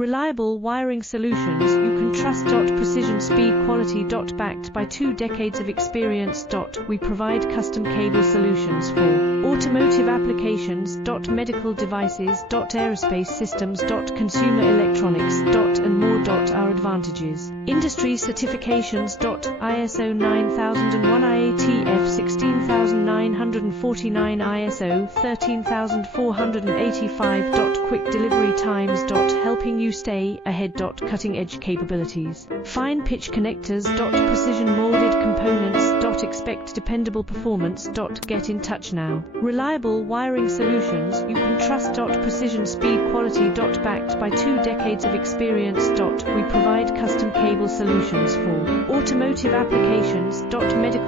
Reliable wiring solutions you can trust. Precision, speed, quality. Backed by 2 decades of experience. We provide custom cable solutions for automotive applications. Medical devices. Aerospace systems. Consumer electronics. And more. Our advantages: industry certifications. ISO 9001, IATF 16949, ISO 13485. Quick delivery times. Helping you stay ahead. Cutting edge capabilities: fine pitch connectors. Precision molded components. Expect dependable performance. Get in touch now. Reliable wiring solutions you can trust. Precision, speed, quality. Backed by 2 decades of experience. We provide custom cable solutions for automotive applications. Medical